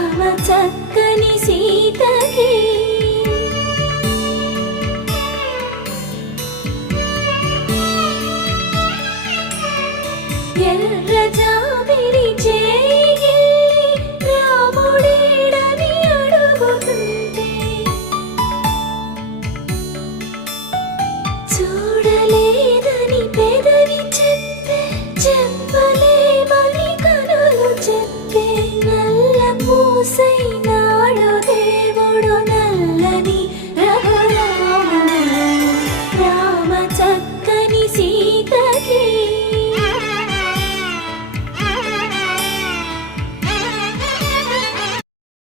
రామ చక్కని సీతకి ఎర్ర జాబిలి చేయి రాముడేడని అడుగుతుంటే చూడలేదని పెదవి చెప్పే చెప్పలేమని కనులు చెప్పే నల్ల పూసై